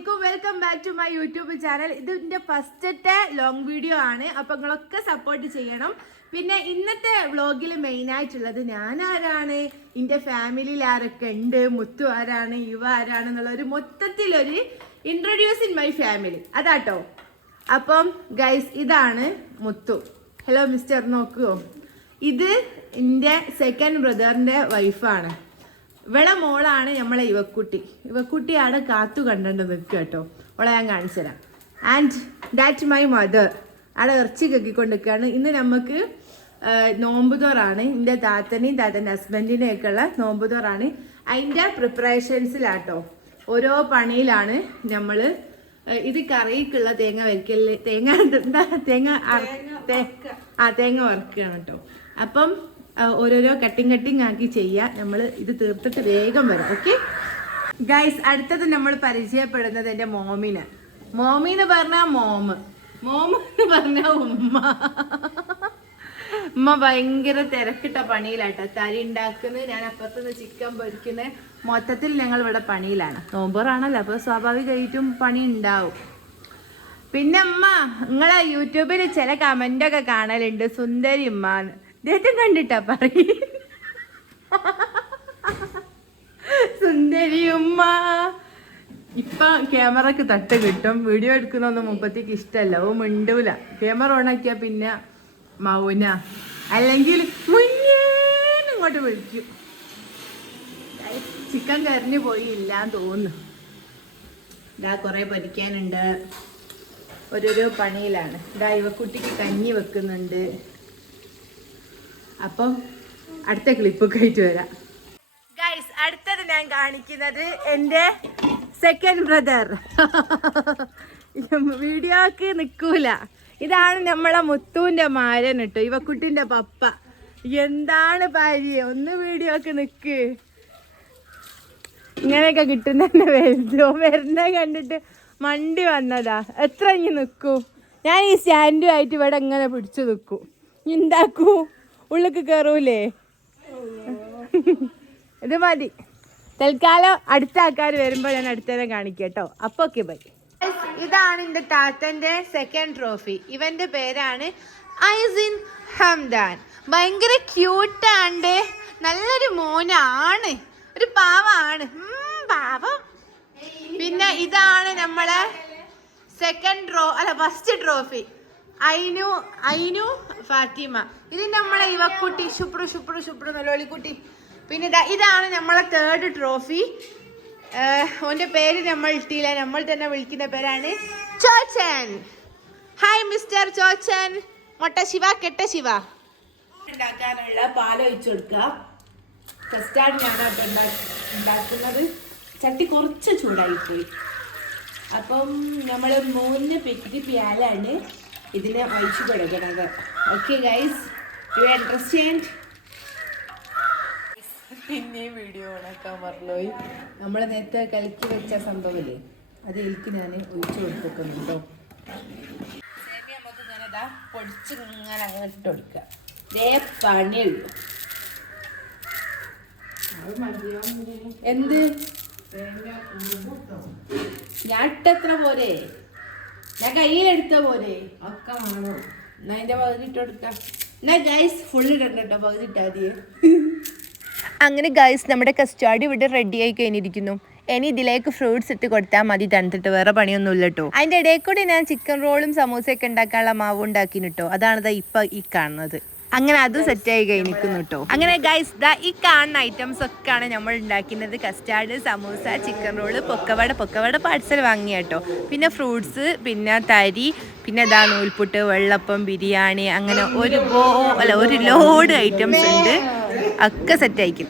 അസ്സലാമലൈക്കും welcome back to my YouTube channel. ഇത് എൻ്റെ ഫസ്റ്റത്തെ ലോങ് വീഡിയോ ആണ്. അപ്പം നിങ്ങളൊക്കെ സപ്പോർട്ട് ചെയ്യണം. പിന്നെ ഇന്നത്തെ വ്ളോഗിൽ മെയിനായിട്ടുള്ളത് ഞാൻ ആരാണ്, എൻ്റെ ഫാമിലിയിൽ ആരൊക്കെ ഉണ്ട്, മുത്തു ആരാണ്, യുവ ആരാണ് എന്നുള്ള ഒരു മൊത്തത്തിലൊരു ഇൻട്രൊഡ്യൂസ് ഇൻ മൈ ഫാമിലി അതാട്ടോ. അപ്പം ഗൈസ് ഇതാണ് മുത്തു. Hello mister നോക്കുവോ. ഇത് എൻ്റെ സെക്കൻഡ് ബ്രദറിൻ്റെ വൈഫാണ്. ഇവിടെ മോളാണ് നമ്മളെ യുവക്കുട്ടിയാണ് കാത്തു കണ്ടു നിൽക്കുക കേട്ടോ. അവളെ ഞാൻ കാണിച്ചു തരാം. ആൻഡ് ദാറ്റ് മൈ മദർ അവിടെ ഇറച്ചി കക്കിക്കൊണ്ടിരിക്കുകയാണ്. ഇന്ന് നമുക്ക് നോമ്പുതോറാണ്. എൻ്റെ താത്തൻ്റെ ഹസ്ബൻഡിനെയൊക്കെ ഉള്ള നോമ്പുതോറാണ്. അതിൻ്റെ പ്രിപ്പറേഷൻസിലാട്ടോ, ഓരോ പണിയിലാണ് നമ്മൾ. ഇത് കറിക്കുള്ള തേങ്ങ വരക്കല്, തേങ്ങ വറുക്കുകയാണ് കേട്ടോ. അപ്പം ഓരോരോ കട്ടിങ് ആക്കി ചെയ്യുക. നമ്മൾ ഇത് തീർത്തിട്ട് വേഗം വരും. ഓക്കെ ഗൈസ്, അടുത്തത് നമ്മൾ പരിചയപ്പെടുന്നത് എൻ്റെ മോമിന്ന് പറഞ്ഞാൽ മോമ് എന്ന് പറഞ്ഞാൽ ഉമ്മ ഭയങ്കര തിരക്കിട്ട പണിയിലാട്ടോ. തരി ഉണ്ടാക്കുന്നത്, ഞാൻ അപ്പുറത്തുനിന്ന് ചിക്കൻ പൊരിക്കുന്നത്, മൊത്തത്തിൽ ഞങ്ങൾ ഇവിടെ പണിയിലാണ്. നോമ്പറാണല്ലോ, അപ്പോൾ സ്വാഭാവികമായിട്ടും പണി ഉണ്ടാവും. പിന്നെ ഉമ്മ, നിങ്ങളെ യൂട്യൂബിൽ ചില കമൻ്റൊക്കെ കാണലുണ്ട്, സുന്ദരി ഉമ്മാന്ന്. ദേഹത്തും കണ്ടിട്ടാ പറയും സുന്ദരി ഉമ്മ. ഇപ്പൊ ക്യാമറക്ക് തട്ട് കിട്ടും. വീഡിയോ എടുക്കുന്നൊന്നും മുപ്പത്തേക്ക് ഇഷ്ടമല്ല, ഓ മിണ്ടൂല. ക്യാമറ ഓണാക്കിയാ പിന്നെ മൗന, അല്ലെങ്കിൽ മുന്നേന്ന് ഇങ്ങോട്ട് വിളിക്കും. ചിക്കൻ കരിഞ്ഞു പോയി ഇല്ലാന്ന് തോന്നുന്നു. ഇതാ കുറെ പൊരിക്കാനുണ്ട്, ഓരോരോ പണിയിലാണ്. ഇതാ ഇവക്കുട്ടിക്ക് കഞ്ഞി വെക്കുന്നുണ്ട്. അപ്പം അടുത്ത ക്ലിപ്പൊക്കെ ആയിട്ട് വരാം ഗൈസ്. അടുത്തത് ഞാൻ കാണിക്കുന്നത് എൻ്റെ സെക്കൻഡ് ബ്രദർ. വീഡിയോക്ക് നിൽക്കൂല. ഇതാണ് നമ്മളെ മുത്തൂൻ്റെ മാരൻ കേട്ടോ, ഇവക്കുട്ടിൻ്റെ പപ്പ. എന്താണ് ഭാര്യ, ഒന്ന് വീഡിയോക്ക് നിൽക്ക്. ഇങ്ങനെയൊക്കെ കിട്ടുന്ന വരുന്ന കണ്ടിട്ട് മണ്ടി വന്നതാ. എത്ര ഇനി നിൽക്കൂ, ഞാൻ ഈ സ്റ്റാൻഡുമായിട്ട് ഇവിടെ ഇങ്ങനെ പിടിച്ചു നിൽക്കൂ. ഉണ്ടാക്കൂ, ഉള്ളിക്ക് കയറൂലേ. ഇത് മതി തൽക്കാലം. അടുത്ത ആൾക്കാർ വരുമ്പോൾ ഞാൻ അടുത്തന്നെ കാണിക്കാം കേട്ടോ. അപ്പൊ ഓക്കെ ബൈ. ഇതാണ് എൻ്റെ താത്തൻ്റെ സെക്കൻഡ് ട്രോഫി. ഇവന്റെ പേരാണ് ഐസിൻ ഹംദാൻ. ഭയങ്കര ക്യൂട്ടാണ്ട്, നല്ലൊരു മോനാണ്, ഒരു പാവാണ്, പാവം. പിന്നെ ഇതാണ് നമ്മളെ ഫസ്റ്റ് ട്രോഫി, ഐനു ഫാത്തിമ. ഇത് നമ്മളെ യുവക്കുട്ടി ശുപ്രു നല്ലോളിക്കുട്ടി. പിന്നെ ഇതാണ് നമ്മളെ തേർഡ് ട്രോഫി. ഓൻ്റെ പേര് നമ്മൾ ഇട്ടില്ല, നമ്മൾ തന്നെ വിളിക്കുന്ന പേരാണ് ചോച്ചൻ. Hi mister ചോച്ചൻ. മൊട്ട ശിവ കെട്ട ശിവ. ഉണ്ടാക്കാനുള്ള പാലൊഴിച്ചു കൊടുക്കുക. കസ്റ്റാർഡ് ഞാനായിട്ട് ഉണ്ടാക്കുന്നത്. ചട്ടി കുറച്ച് ചൂടായിപ്പോയി. അപ്പം നമ്മൾ 3 പ്യാലാണ് ഇതിനെ ഒഴിച്ചു കൊടുക്കുന്നത്. Okay guys, you understand. പിന്നെ വീഡിയോ ഓണാക്കാൻ പറഞ്ഞുപോയി. നമ്മൾ നേരത്തെ കലക്കി വെച്ച സംഭവമില്ലേ, അത് എനിക്ക് ഞാൻ ഒഴിച്ചു കൊടുക്കുന്നുണ്ടോ. സേമിയ നമുക്ക് ഇങ്ങനെ ഇതാ പൊടിച്ച് ഇങ്ങനെ അങ്ങനെ ഇട്ട് കൊടുക്കുക. ഇതേ പണിയുള്ളൂ. എന്ത് ഞാൻ ഇട്ടത്ര പോരെ, ഞാൻ കയ്യിലെടുത്ത പോലെ ഒക്കെ വേണോ. എന്നാ അതിൻ്റെ പകുതി ഇട്ട് കൊടുക്കാം. എന്നാ ഗൈസ് ഫുള്ള് ഇടണ്ട കേട്ടോ, പകുതി ഇട്ടാൽ മതിയേ. അങ്ങനെ ഗൈസ് നമ്മുടെ കസ്റ്റാർഡ് ഇവിടെ റെഡി ആയി കഴിഞ്ഞിരിക്കുന്നു. ഇനി ഇതിലേക്ക് ഫ്രൂട്ട്സ് ഇട്ട് കൊടുത്താൽ മതി, തണുത്തിട്ട്. വേറെ പണിയൊന്നും ഇല്ല കേട്ടോ. അതിൻ്റെ ഇടയിൽ കൂടി ഞാൻ ചിക്കൻ റോളും സമൂസയൊക്കെ ഉണ്ടാക്കാനുള്ള മാവ് ഉണ്ടാക്കിന് കേട്ടോ. അതാണിതാ ഇപ്പം ഈ കാണുന്നത്. അങ്ങനെ അതും സെറ്റായി കഴിഞ്ഞിരിക്കുന്നു കേട്ടോ. അങ്ങനെ ഗൈസ് ഈ കാണുന്ന ഐറ്റംസ് ഒക്കെയാണ് നമ്മൾ ഉണ്ടാക്കുന്നത്. കസ്റ്റാർഡ്, സമൂസ, ചിക്കൻ റോള്, പൊക്കവട പാഴ്സൽ വാങ്ങിയ കേട്ടോ. പിന്നെ ഫ്രൂട്ട്സ്, പിന്നെ തരി, പിന്നെ നൂൽപുട്ട്, വെള്ളപ്പം, ബിരിയാണി, അങ്ങനെ ഒരു ലോഡ് ഐറ്റംസ് ഉണ്ട്. ഒക്കെ സെറ്റായിരിക്കും.